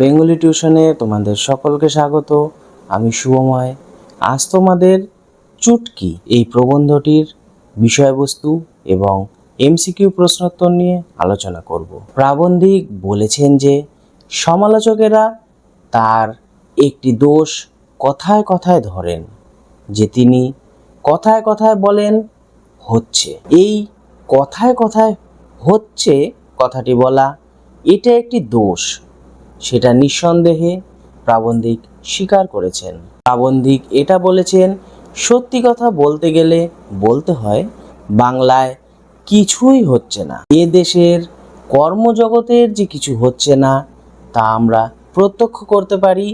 Bengali টিউশনে তোমাদের সকলকে স্বাগত। আমি শুভময়। আজ তোমাদের চুটকি এই প্রবন্ধটির বিষয়বস্তু এবং এমসিকিউ প্রশ্নোত্তর নিয়ে আলোচনা করব। প্রাবন্ধিক বলেছেন যে সমালোচকেরা তার একটি দোষ কথায় কথায় ধরেন, যে তিনি কথায় কথায় বলেন হচ্ছে। এই কথায় কথায় হচ্ছে কথাটি বলা, এটা একটি দোষ, সেটা নিঃসন্দেহে প্রাবন্ধিক স্বীকার করেছেন। প্রাবন্ধিক এটা বলেছেন, সত্যি কথা বলতে গেলে বলতে হয় বাংলায় কিছুই হচ্ছে না। এ দেশের কর্মজগতের যে কিছু হচ্ছে না তা আমরা প্রত্যক্ষ করতে পারি,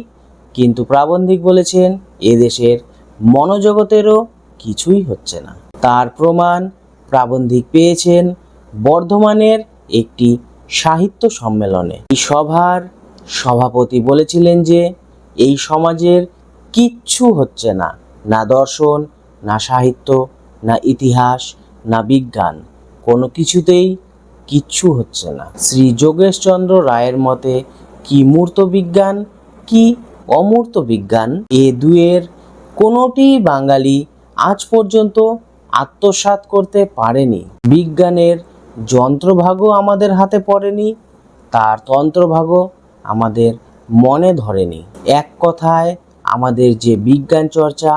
কিন্তু প্রাবন্ধিক বলেছেন এ দেশের মনোজগতেরও কিছুই হচ্ছে না। তার প্রমাণ প্রাবন্ধিক পেয়েছেন বর্ধমানের একটি সাহিত্য সম্মেলনে। এই সভার সভাপতি বলেছিলেন যে এই সমাজের কিচ্ছু হচ্ছে না, না দর্শন, না সাহিত্য, না ইতিহাস, না বিজ্ঞান, কোনো কিছুতেই কিচ্ছু হচ্ছে না। শ্রী যোগেশচন্দ্র রায়ের মতে কি মূর্ত বিজ্ঞান কি অমূর্ত বিজ্ঞান, এ দুয়ের কোনোটি বাঙালি আজ পর্যন্ত আত্মসাৎ করতে পারেনি। বিজ্ঞানের যন্ত্রভাগও আমাদের হাতে পড়েনি, তার তন্ত্রভাগও আমাদের মনে ধরেনি। এক কথায় আমাদের যে বিজ্ঞান চর্চা,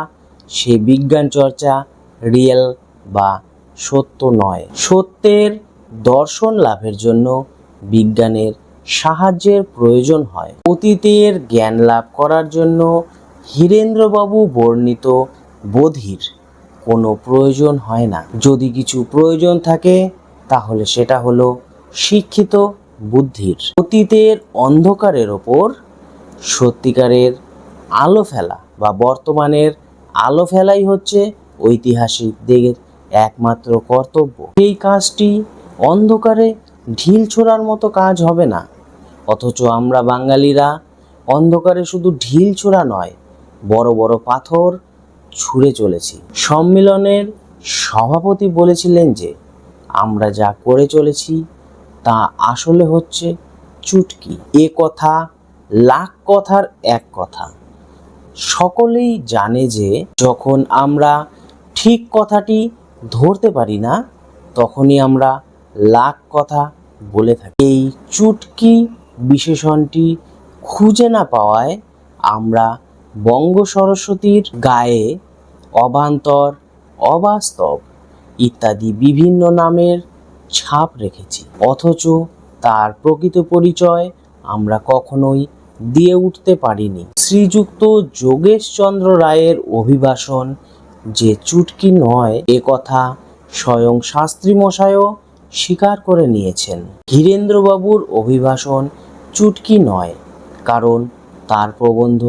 সে বিজ্ঞান চর্চা রিয়েল বা সত্য নয়। সত্যের দর্শন লাভের জন্য বিজ্ঞানের সাহায্যের প্রয়োজন হয়। অতীতের জ্ঞান লাভ করার জন্য হীরেন্দ্রবাবু বর্ণিত বোধির কোনো প্রয়োজন হয় না। যদি কিছু প্রয়োজন থাকে তাহলে সেটা হলো শিক্ষিত বুদ্ধির। অতীতের অন্ধকারের ওপর সত্যিকারের আলো ফেলা বা বর্তমানের আলো ফেলাই হচ্ছে ঐতিহাসিকদের একমাত্র কর্তব্য। এই কাজটি অন্ধকারে ঢিল ছোড়ার মতো কাজ হবে না, অথচ আমরা বাঙালিরা অন্ধকারে শুধু ঢিল ছোড়া নয়, বড় বড় পাথর ছুঁড়ে চলেছি। সম্মেলনের সভাপতি বলেছিলেন যে আমরা যা করে চলেছি তা আসলে হচ্ছে চুটকি। এ কথা লাখ কথার এক কথা। সকলেই জানে যে যখন আমরা ঠিক কথাটি ধরতে পারি না, তখনই আমরা লাখ কথা বলে থাকি। এই চুটকি বিশেষণটি খুঁজে না পাওয়ায় আমরা বঙ্গ সরস্বতীর গায়ে অবান্তর, অবাস্তব ইত্যাদি বিভিন্ন নামের ছাপ রেখেছি, অথচ তার প্রকৃত পরিচয় আমরা কখনোই দিয়ে উঠতে পারিনি। শ্রীযুক্ত যোগেশচন্দ্র রায়ের অভিবাসন যে চুটকি নয়, এ কথা স্বয়ং শাস্ত্রী মশাইও স্বীকার করে নিয়েছেন। হীরেন্দ্রবাবুর অভিবাসন চুটকি নয়, কারণ তার প্রবন্ধ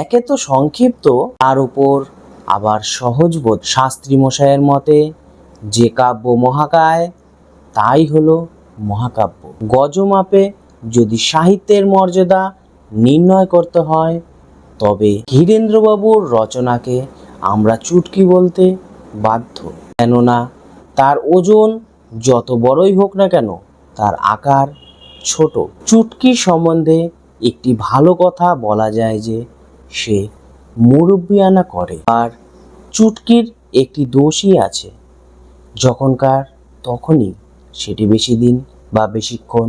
একে তো সংক্ষিপ্ত, তার উপর আবার সহজবোধ। শাস্ত্রী মশাইয়ের মতে যে কাব্য মহাকায় তাই হলো মহাকাব্য। গজমাপে যদি সাহিত্যের মর্যাদা নির্ণয় করতে হয়, তবে হীরেন্দ্রবাবুর রচনাকে আমরা চুটকি বলতে বাধ্য। কেননা তার ওজন যত বড়ই হোক না কেন, তার আকার ছোট। চুটকি সম্বন্ধে একটি ভালো কথা বলা যায় যে সে মুরব্বিয়ানা করে। আর চুটকির একটি দোষই আছে, যখনকার তখনই সেটি বেশি দিন বা বেশিক্ষণ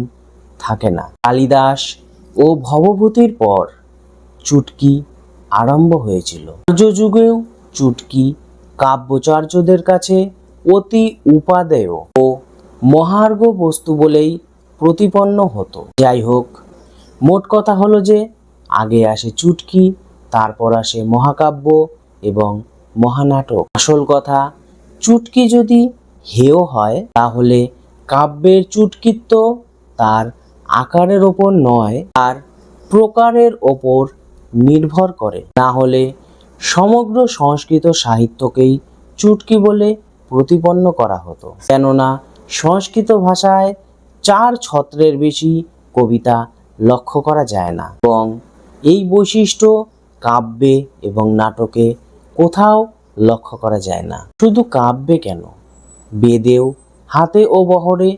থাকে না। কালিদাস ও ভবভূতির পর চুটকি আরম্ভ হয়েছিল। আর্য যুগেও চুটকি কাব্যচার্যদের কাছে অতি উপাদেয় ও মহার্ঘ বস্তু বলেই প্রতিপন্ন হতো। যাই হোক, মোট কথা হলো যে আগে আসে চুটকি, তারপর আসে মহাকাব্য এবং মহানাটক। আসল কথা, চুটকি যদি হেয় হয় তাহলে কাব্যের চুটকিত্ব তার আকারের ওপর নয়, আর প্রকারের ওপর নির্ভর করে। না হলে সমগ্র সংস্কৃত সাহিত্যকেই চুটকি বলে প্রতিপন্ন করা হতো। কেননা সংস্কৃত ভাষায় 4 ছত্রের বেশি কবিতা লক্ষ্য করা যায় না, এবং এই বৈশিষ্ট্য কাব্যে এবং নাটকে কোথাও লক্ষ্য করা যায় না। শুধু কাব্যে কেন, বেদেও হাতে ও বহরে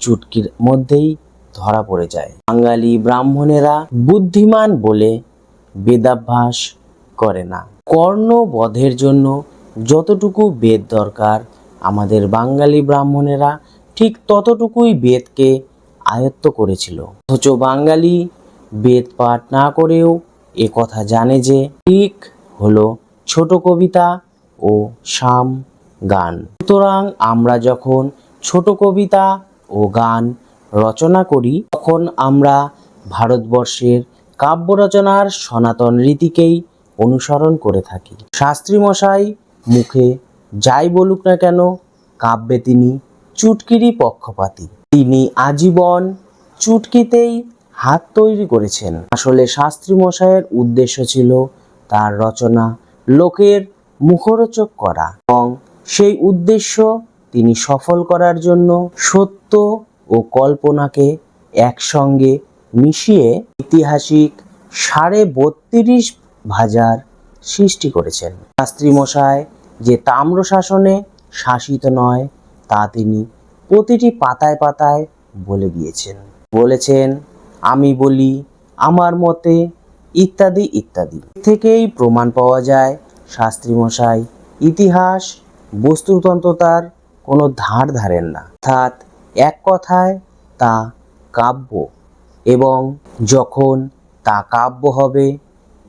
চুটকির মধ্যেই ধরা পড়ে যায়। বাঙালি ব্রাহ্মণেরা বুদ্ধিমান বলে বেদাভ্যাস করে না। কর্ণবধের জন্য যতটুকু বেদ দরকার, আমাদের বাঙালি ব্রাহ্মণেরা ঠিক ততটুকুই বেদকে আয়ত্ত করেছিল। অথচ বাঙালি বেদ পাঠ না করেও এ কথা জানে যে ঠিক হলো ছোট কবিতা ও সাম গান। সুতরাং আমরা যখন ছোট কবিতা ও গান রচনা করি, তখন আমরা ভারতবর্ষের কাব্য রচনার সনাতন রীতিকেই অনুসরণ করে থাকি। শাস্ত্রী মশাই মুখে যাই বলুক না কেন, কাব্যে তিনি চুটকিরই পক্ষপাতী। তিনি আজীবন চুটকিতেই হাত তৈরি করেছেন। আসলে শাস্ত্রী মশাইয়ের উদ্দেশ্য ছিল তার রচনা লোকের মুখরোচক করা, এবং সেই উদ্দেশ্য তিনি সফল করার জন্য সত্য ও কল্পনাকে একসঙ্গে মিশিয়ে ঐতিহাসিক 32.5 ভাজার সৃষ্টি করেছেন। শাস্ত্রী মশাই যে তাম্র শাসনে শাসিত নয়, তা তিনি প্রতিটি পাতায় পাতায় বলে গিয়েছেন। বলেছেন, আমি বলি, আমার মতে, ইত্যাদি ইত্যাদি। থেকেই প্রমাণ পাওয়া যায় শাস্ত্রী মশাই ইতিহাস বস্তুতন্ত্রতার কোনো ধার ধারেন না। অর্থাৎ এক কথায় তা কাব্য, এবং যখন তা কাব্য হবে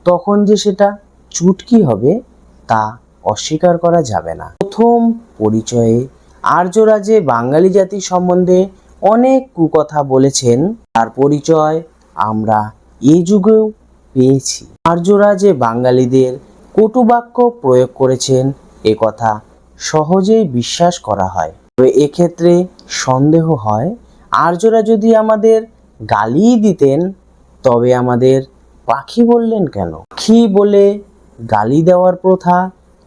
তখন যে সেটা চুটকি হবে তা অস্বীকার করা যাবে না। প্রথম পরিচয়ে আর্যরা যে বাঙালি জাতি সম্বন্ধে অনেক কুকথা বলেছেন, তার পরিচয় আমরা এই যুগেও পেয়েছি। আর্যরা যে বাঙালিদের কটুবাক্য প্রয়োগ করেছেন, এ কথা সহজেই বিশ্বাস করা হয়। তবে এক্ষেত্রে সন্দেহ হয়, আর্যরা যদি আমাদের গালি দিতেন, তবে আমাদের পাখি বললেন কেন? পাখি বলে গালি দেওয়ার প্রথা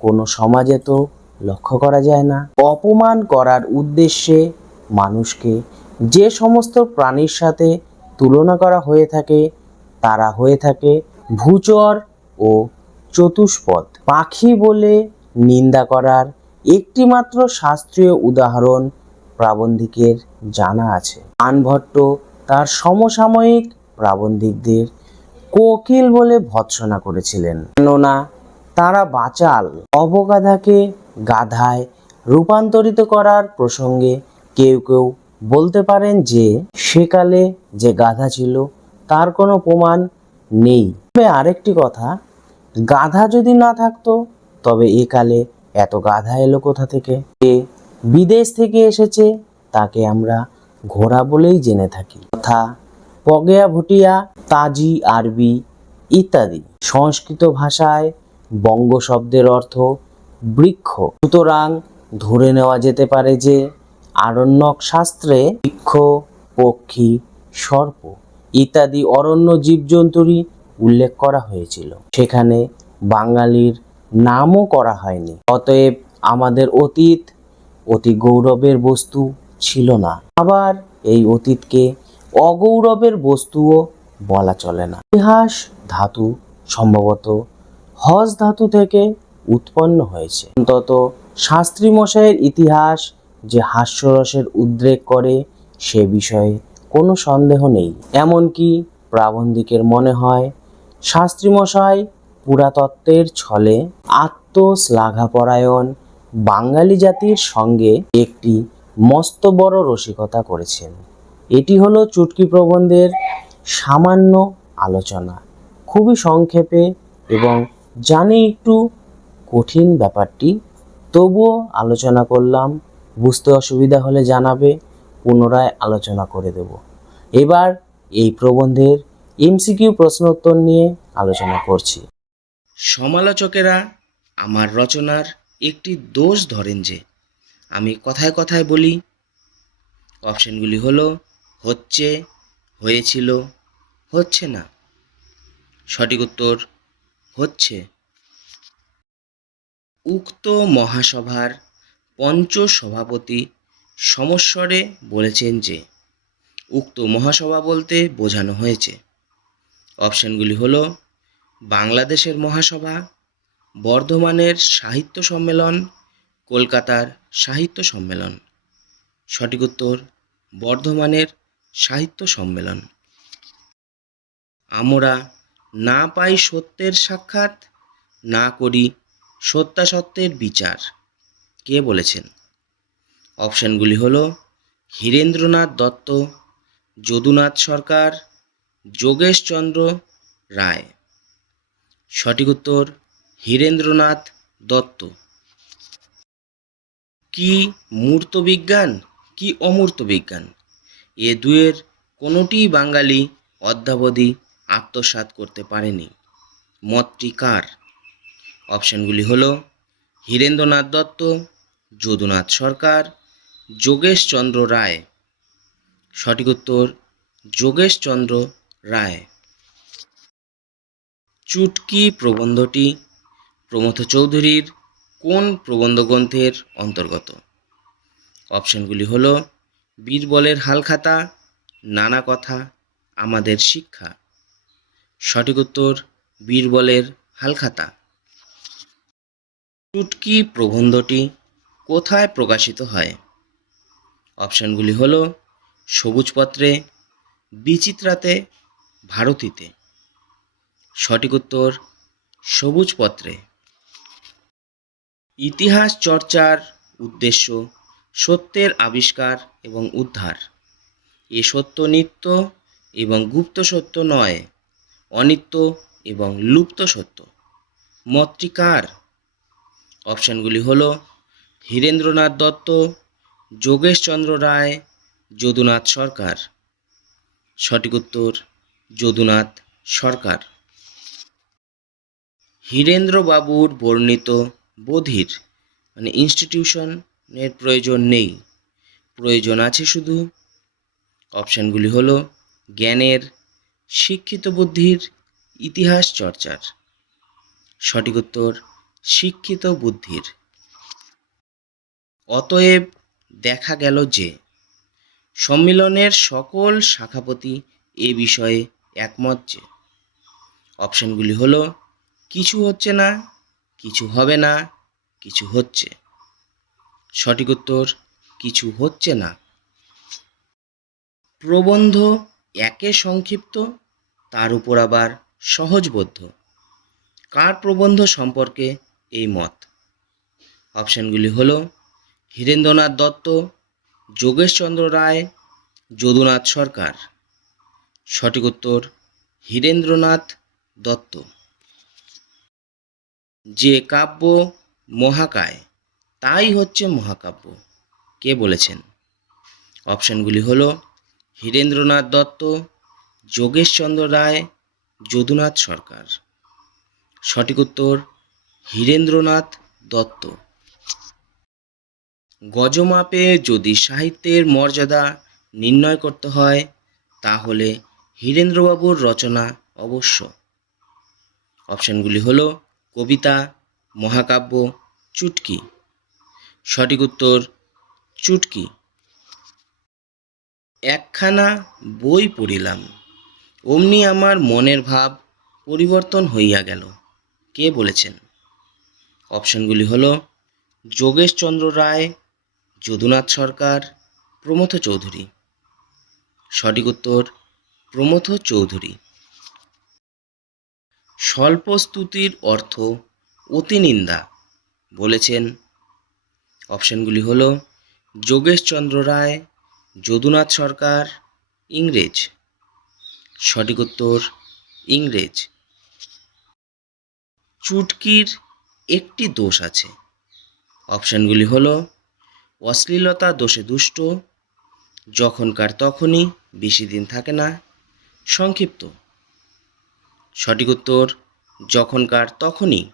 কোনো সমাজে তো লক্ষ্য করা যায় না। অপমান করার উদ্দেশ্যে মানুষকে যে সমস্ত প্রাণীর সাথে তুলনা করা হয়ে থাকে, তারা হয়ে থাকে ভূচর ও চতুষ্পদ। পাখি বলে নিন্দা করার একটিমাত্র শাস্ত্রীয় উদাহরণ প্রাবন্ধিকের জানা আছে। বাণভট্ট তার সমসাময়িক প্রাবন্ধিকদের কোকিল বলে ভৎসনা করেছিলেন, কেননা তারা বাচাল। অবগাধাকে গাধায় রূপান্তরিত করার প্রসঙ্গে কেউ কেউ বলতে পারেন যে সেকালে যে গাধা ছিল তার কোনো প্রমাণ নেই। তবে আরেকটি কথা, গাধা যদি না থাকতো তবে একালে এত গাধা এলো কোথা থেকে? যে বিদেশ থেকে এসেছে তাকে আমরা ঘোড়া বলেই জেনে থাকি। তথা পগেয়া ভুটিয়া, তাজি আরবি ইত্যাদি। সংস্কৃত ভাষায় বঙ্গ শব্দের অর্থ বৃক্ষ। সুতরাং ধরে নেওয়া যেতে পারে যে আরণ্যক শাস্ত্রে বৃক্ষ, পক্ষী, সর্প ইত্যাদি অরণ্য জীবজন্তুরই উল্লেখ করা হয়েছিল, সেখানে বাঙালির নামও করা হয়নি। অতএব আমাদের অতীত অতি গৌরবের বস্তু ছিল না। আবার এই অতীতকে অগৌরবের বস্তুও বলা চলে না। ইতিহাস ধাতু সম্ভবত হজ ধাতু থেকে উৎপন্ন হয়েছে। অন্তত শাস্ত্রী মশাইয়ের ইতিহাস যে হাস্যরসের উদ্রেক করে, সে বিষয়ে কোনো সন্দেহ নেই। এমনকি প্রাবন্ধিকের মনে হয় শাস্ত্রী মশাই পুরাতত্ত্বের ছলে আত্মশ্লাঘাপরায়ণ বাঙালি জাতির সঙ্গে একটি মস্ত বড় রসিকতা করেছেন। এটি হলো চুটকি প্রবন্ধের সামান্য আলোচনা, খুবই সংক্ষেপে, এবং জানি একটু কঠিন ব্যাপারটি, তবুও আলোচনা করলাম। বুঝতে অসুবিধা হলে জানাবে, পুনরায় আলোচনা করে দেব। এবার এই প্রবন্ধের এমসিকিউ প্রশ্ন উত্তর নিয়ে আলোচনা করছি। সমালোচকেরা আমার রচনার একটি দোষ ধরেন যে আমি কথায় কথায় বলি। অপশনগুলি হলো হচ্ছে, হয়েছিল, হচ্ছে না। সঠিক উত্তর হচ্ছে। উক্ত মহাসভার পঞ্চ সভাপতি সমস্বরে বলেছেন যে উক্ত মহাসভা বলতে বোঝানো হয়েছে। অপশনগুলি হলো বাংলাদেশের মহাসভা, বর্ধমানের সাহিত্য সম্মেলন, কলকাতার সাহিত্য সম্মেলন। সঠিক উত্তর বর্ধমানের সাহিত্য সম্মেলন। আমরা না পাই সত্যের সাক্ষাৎ, না করি সত্যাসত্যের বিচার। কে বলেছেন? অপশানগুলি হলো হীরেন্দ্রনাথ দত্ত, যদুনাথ সরকার, যোগেশচন্দ্র রায়। সঠিক উত্তর হীরেন্দ্রনাথ দত্ত। কি মূর্ত বিজ্ঞান, কি অমূর্ত বিজ্ঞান, এ দুয়ের কোনোটিই বাঙালি অদ্যাবধি আত্মসাৎ করতে পারেনি। মতটি কার? অপশানগুলি হলো হীরেন্দ্রনাথ দত্ত, যদুনাথ সরকার, যোগেশচন্দ্র রায়। সঠিক উত্তর যোগেশচন্দ্র রায়। চুটকি প্রবন্ধটি প্রমথ চৌধুরীর কোন প্রবন্ধ গ্রন্থের অন্তর্গত? অপশানগুলি হলো বীরবলের হালখাতা, নানা কথা, আমাদের শিক্ষা। সঠিক উত্তর বীরবলের হালখাতা। চুটকি প্রবন্ধটি কোথায় প্রকাশিত হয়? অপশানগুলি হলো সবুজপত্রে, বিচিত্রাতে, ভারতীতে। সঠিক উত্তর সবুজপত্রে। ইতিহাস চর্চার উদ্দেশ্য সত্যের আবিষ্কার এবং উদ্ধার। এ সত্য নিত্য এবং গুপ্ত সত্য নয়, অনিত্য এবং লুপ্ত সত্য। মতটি কার? অপশানগুলি হলো হীরেন্দ্রনাথ দত্ত, যোগেশচন্দ্র রায়, যদুনাথ সরকার। সঠিক উত্তর যদুনাথ সরকার। হীরেন্দ্রবাবুর বর্ণিত বোধির ইনস্টিটিউশনের প্রয়োজন নেই, প্রয়োজন আছে শুধু। অপশানগুলি হলো জ্ঞানের, শিক্ষিত বুদ্ধির, ইতিহাস চর্চার। সঠিক উত্তর শিক্ষিত বুদ্ধির। অতএব দেখা গেল যে সম্মিলনের সকল শাখাপতি এ বিষয়ে একমত যে অপশানগুলি হলো কিছু হচ্ছে না, কিছু হবে না, কিছু হচ্ছে। সঠিক উত্তর কিছু হচ্ছে না। প্রবন্ধ একে সংক্ষিপ্ত, তার উপর আবার সহজবোধ্য। কার প্রবন্ধ সম্পর্কে এই মত? অপশানগুলি হলো হীরেন্দ্রনাথ দত্ত, যোগেশচন্দ্র রায়, যদুনাথ সরকার। সঠিক উত্তর হীরেন্দ্রনাথ দত্ত। যে কাব্য মহাকায় তাই হচ্ছে মহাকাব্য। কে বলেছেন? অপশানগুলি হলো হীরেন্দ্রনাথ দত্ত, যোগেশচন্দ্র রায়, যদুনাথ সরকার। সঠিক উত্তর হীরেন্দ্রনাথ দত্ত। গজমাপে যদি সাহিত্যের মর্যাদা নির্ণয় করতে হয় তাহলে হীরেন্দ্রবাবুর রচনা অবশ্য। অপশানগুলি হলো কবিতা, মহাকাব্য, চুটকি। সঠিক উত্তর চুটকি। একখানা বই পড়িলাম, অমনি আমার মনের ভাব পরিবর্তন হইয়া গেল। কে বলেছেন? অপশানগুলি হলো যোগেশচন্দ্র রায়, যদুনাথ সরকার, প্রমথ চৌধুরী। সঠিক উত্তর প্রমথ চৌধুরী। স্বল্পস্তুতির অর্থ অতিনিন্দা বলেছেন। অপশানগুলি হলো যোগেশচন্দ্র রায়, যদুনাথ সরকার, ইংরেজ। সঠিক উত্তর ইংরেজ। চুটকির একটি দোষ আছে। অপশানগুলি হলো অশ্লীলতা দোষে দুষ্ট, যখনকার তখনই, বেশি দিন থাকে না, সংক্ষিপ্ত। সঠিক উত্তর যখনকার তখনই,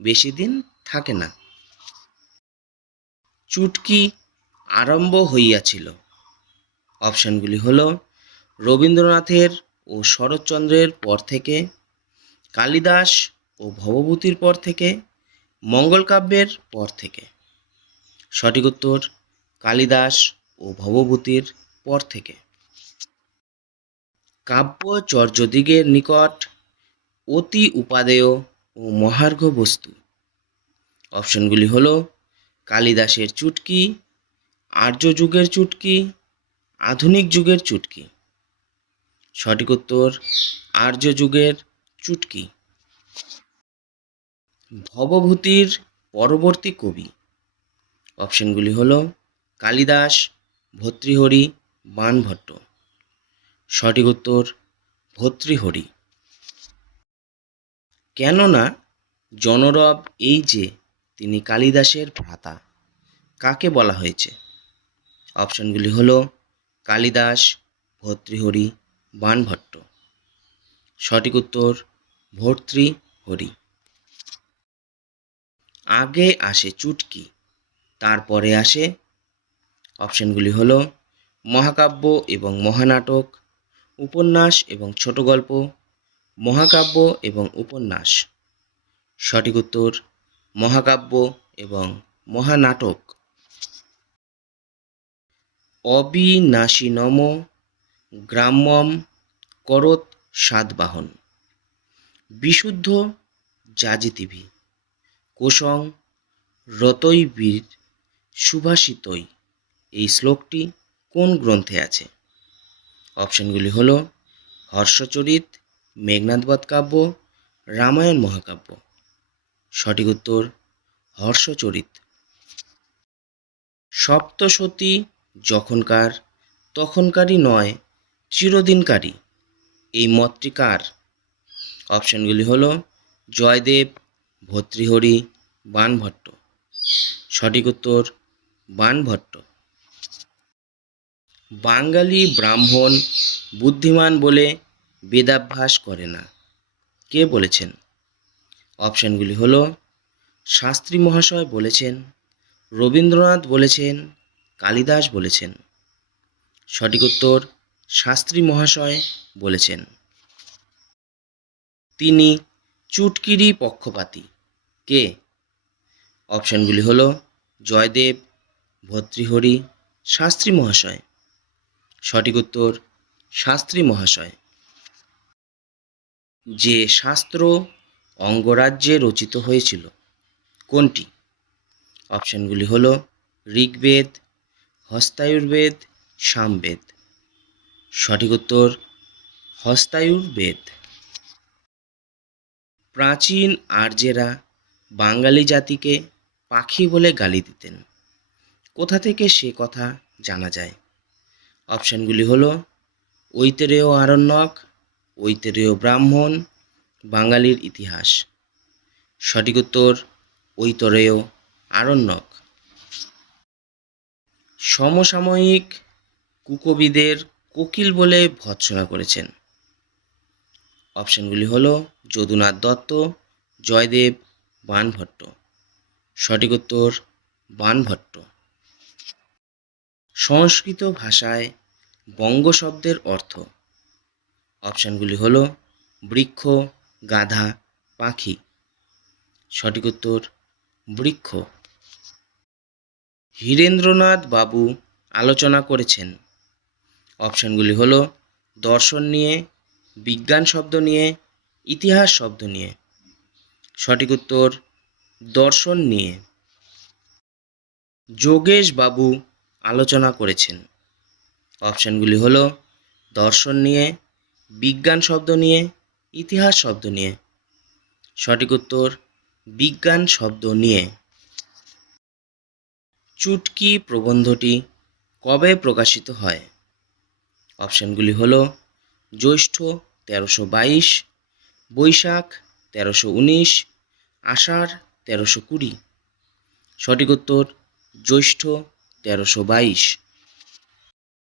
বেশি দিন থাকে না। চুটকি আরম্ভ হইয়াছিল। অপশানগুলি হলো রবীন্দ্রনাথের ও শরৎচন্দ্রের পর থেকে, কালিদাস ও ভবভূতির পর থেকে, মঙ্গলকাব্যের পর থেকে। সঠিক উত্তর কালিদাস ও ভবভূতির পর থেকে। কাব্যচর্যদিগের নিকট অতি উপাদেয় ও মহার্ঘ বস্তু। অপশানগুলি হলো কালিদাসের চুটকি, আর্য যুগের চুটকি, আধুনিক যুগের চুটকি। সঠিক উত্তর আর্য যুগের চুটকি। ভবভূতির পরবর্তী কবি। অপশনগুলি হল কালিদাস, ভর্তৃহরি, বাণভট্ট। সঠিক উত্তর ভর্তৃহরি। কেননা জনরব এই যে তিনি কালিদাসের ভ্রাতা, কাকে বলা হয়েছে? অপশনগুলি হল কালিদাস, ভর্তৃহরি, বাণভট্ট। সঠিক উত্তর ভর্তৃহরি। আগে আসে চুটকি, তারপরে আসে। অপশনগুলি হল মহাকাব্য এবং মহানাটক, উপন্যাস এবং ছোট গল্প, মহাকাব্য এবং উপন্যাস। সঠিক উত্তর মহাকাব্য এবং মহানাটক। অবিনাশিনম গ্রাম্যম করত সাতবাহন, বিশুদ্ধ যাজিতিভি কোশং রতৈবীর সুভাষিতই। এই শ্লোকটি কোন গ্রন্থে আছে? অপশনগুলি হল হর্ষচরিত, মেঘনাদবধ কাব্য, রামায়ণ মহাকাব্য। সঠিক উত্তর হর্ষচরিত। সপ্তসতী যখনকার তখনকারই নয়, চিরদিনকারী, এই মতটি কার? অপশনগুলি হল জয়দেব, ভর্তৃহরি, বাণভট্ট। সঠিক উত্তর বাণভট্ট। বাঙালি ব্রাহ্মণ বুদ্ধিমান বলে বেদাভ্যাস করে না, কে বলেছেন? অপশনগুলি হল শাস্ত্রী মহাশয় বলেছেন, রবীন্দ্রনাথ বলেছেন, কালিদাস বলেছেন। সঠিক উত্তর শাস্ত্রী মহাশয় বলেছেন। তিনি চুটকিরই পক্ষপাতী, কে? অপশনগুলি হল জয়দেব, ভর্তৃহরি, শাস্ত্রী মহাশয়। সঠিক উত্তর শাস্ত্রী মহাশয়। যে শাস্ত্র অঙ্গরাজ্যে রচিত হয়েছিল কোনটি? অপশনগুলি হল ঋগ্বেদ, হস্তায়ুর্বেদ, সামবেদ। সঠিক উত্তর হস্তায়ুর্বেদ। প্রাচীন আর্যেরা বাঙালি জাতিকে পাখি বলে গালি দিতেন, কোথা থেকে সে কথা জানা যায়? অপশনগুলি হল ঐতরেয় আরণ্যক, ঐতরেয় ব্রাহ্মণ, বাঙালির ইতিহাস। সঠিক উত্তর ঐতরেয় আরণ্যক। সমসাময়িক কুকবিদের কোকিল বলে ভর্ৎসনা করেছেন। অপশনগুলি হল যদুনাথ দত্ত, জয়দেব, বাণভট্ট। সঠিক উত্তর বাণভট্ট। সংস্কৃত ভাষায় বঙ্গ শব্দের অর্থ। অপশনগুলি হল বৃক্ষ, গাধা, পাখি। সঠিক উত্তর বৃক্ষ। হীরেন্দ্রনাথ বাবু আলোচনা করেছেন। অপশনগুলি হল দর্শন নিয়ে, বিজ্ঞান শব্দ নিয়ে, ইতিহাস শব্দ নিয়ে। সঠিক উত্তর দর্শন নিয়ে। যোগেশ বাবু আলোচনা করেছেন। অপশনগুলি হল দর্শন নিয়ে, বিজ্ঞান শব্দ নিয়ে, ইতিহাস শব্দ নিয়ে। সঠিক উত্তর বিজ্ঞান শব্দ নিয়ে। চুটকি প্রবন্ধটি কবে প্রকাশিত হয়? অপশনগুলি হল জ্যৈষ্ঠ 1322, বৈশাখ 1319, আষাঢ় 1320। সঠিক উত্তর জ্যৈষ্ঠ 1322।